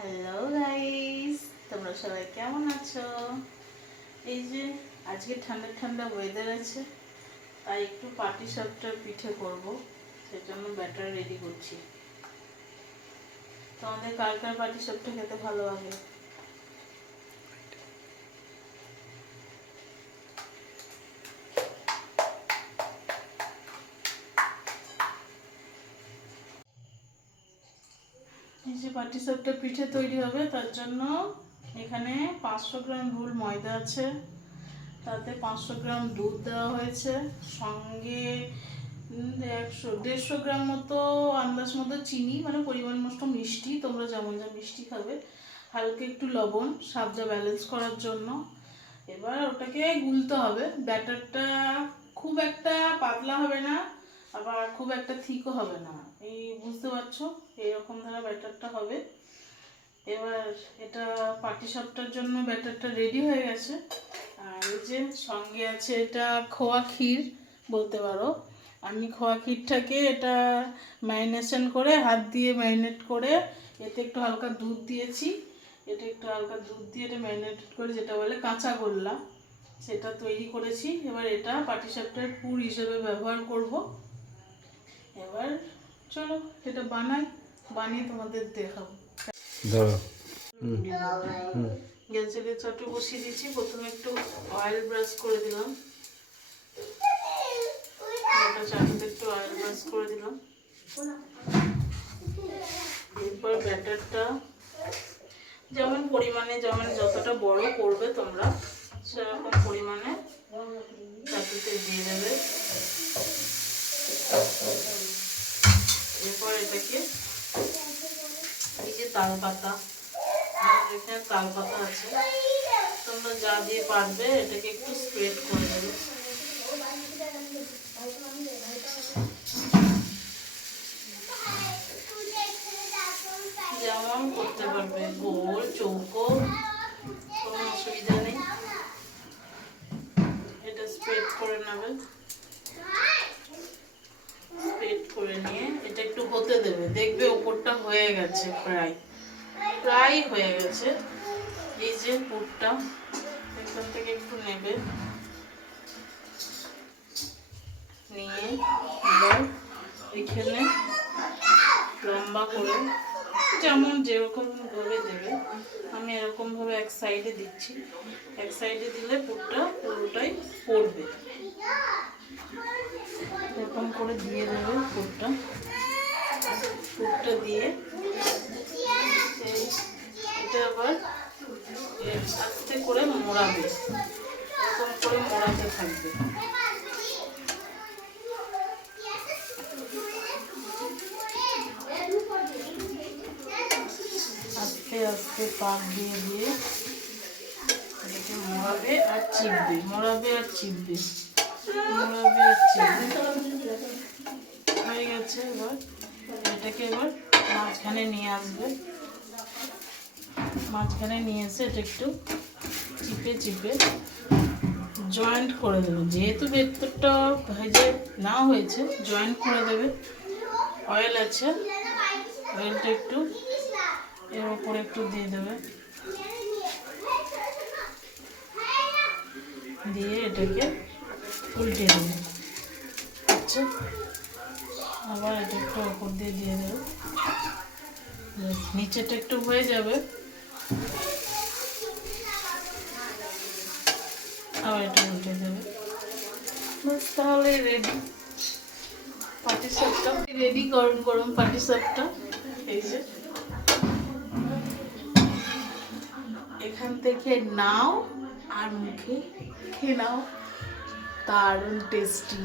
Hello guys, তোমরা সবাই কেমন আছো? এই যে আজকে ঠান্ডা ঠান্ডা ওয়েদার আছে, তাই একটু পাটিসাপটার পিঠে করব, সেজন্য ব্যাটার রেডি করছি। তোমাদের কার কার পাটিসাপটা খেতে ভালো লাগে? এই যে পাটিসাপটা পিঠে তৈরি হবে, তার জন্য এখানে 500 গ্রাম গুড় ময়দা আছে, তাতে 500 গ্রাম দুধ দেওয়া হয়েছে, সঙ্গে 150 গ্রাম মতো আন্দাজ মতো চিনি, মানে পরিমাণ মতো মিষ্টি, তোমরা যেমন যা মিষ্টি খাবে, হালকা একটু লবণ, স্বাদটা ব্যালেন্স করার জন্য। এবার ওটাকে গুলতে হবে। ব্যাটারটা খুব একটা পাতলা হবে না, আবার খুব একটা থিকও হবে না, এই বুঝতে পারছো, এইরকম ধরনের ব্যাটারটা হবে। এবার এটা পাটিসাপটার জন্য ব্যাটারটা রেডি হয়ে গেছে। আর এই যে সঙ্গে আছে এটা খোয়া ক্ষীর বলতে পারো। আমি খোয়া ক্ষীরটাকে এটা ম্যারিনেশন করে, হাত দিয়ে ম্যারিনেট করে, এতে একটু হালকা দুধ দিয়েছি, এটা একটু হালকা দুধ দিয়ে এটা ম্যারিনেট করে, যেটা বলে কাঁচা গোল্লা, সেটা তৈরি করেছি। এবার এটা পাটিসাপটার পুর হিসেবে ব্যবহার করব। এবার চলো এটা বানিয়ে তোমাদের দেখাবো। গ্যাসের চটু বসিয়ে দিচ্ছি। প্রথমে একটু অয়েল ব্রাশ করে দিলাম, চাটুতে একটু অয়েল ব্রাশ করে দিলাম। এরপর ব্যাটারটা যেমন পরিমাণে, যেমন যতটা বড় করবে তোমরা, সেরকম পরিমাণে চাটুতে দিয়ে দেবে। এরপর এটাকে, এই যে তাল পাতা, এখানে তাল পাতা আছে, তোমরা যা দিয়ে পারবে এটাকে একটু স্প্রেড করে দেবে। যেমন করতে পারবে, গোল চৌকো, কোনো অসুবিধা নেই। এটা স্প্রেড করে নেবে। স্প্রেড করে নিয়ে এটা একটু হতে দেবে, দেখবে উপরটা হয়ে গেছে, প্রায় হয়ে গেছে। এই যে পুরটা এখান থেকে একটু নেবে, নিয়ে এবার এখানে লম্বা করে, যেমন যেরকম ভাবে দেবে, আমি এরকম ভাবে এক সাইডে দিচ্ছি। এক সাইডে দিলে পুরটা পুরোটাই পড়বে, এরকম করে দিয়ে দেবে পুরটা দিয়ে। এটা আবার আস্তে করে মোড়াবে, এরকম করে মোড়াতে থাকবে। আস্তে আস্তে পাক দিয়ে দিয়ে এটাকে মোড়াবে আর চিপবে, মোড়াবে আর চিপবে, মোড়াবে আর চিপবে। হয়ে গেছে। এবার এটাকে এবার মাঝখানে নিয়ে আসবে, মাঝখানে নিয়ে এসে এটা একটু চিপে চিপে জয়েন্ট করে দেবে। যেহেতু ভেতরটা ভেজে না হয়েছে, জয়েন্ট করে দেবে। অয়েল আছে, অয়েলটা একটু এর উপরে একটু দিয়ে দেবে, দিয়ে এটাকে উল্টে দেবে। আচ্ছা, আবার এটা একটু উপর দিয়ে দিয়ে দেবে, নিচেটা একটু হয়ে যাবে, আবার এটা উল্টে দেবে। বাস, তাহলে রেডি পাটিসাপটা। রেডি গরম গরম পাটিসাপটা। এই যে এখান থেকে নাও আর মুখে খেয়ে নাও, দারুণ টেস্টি।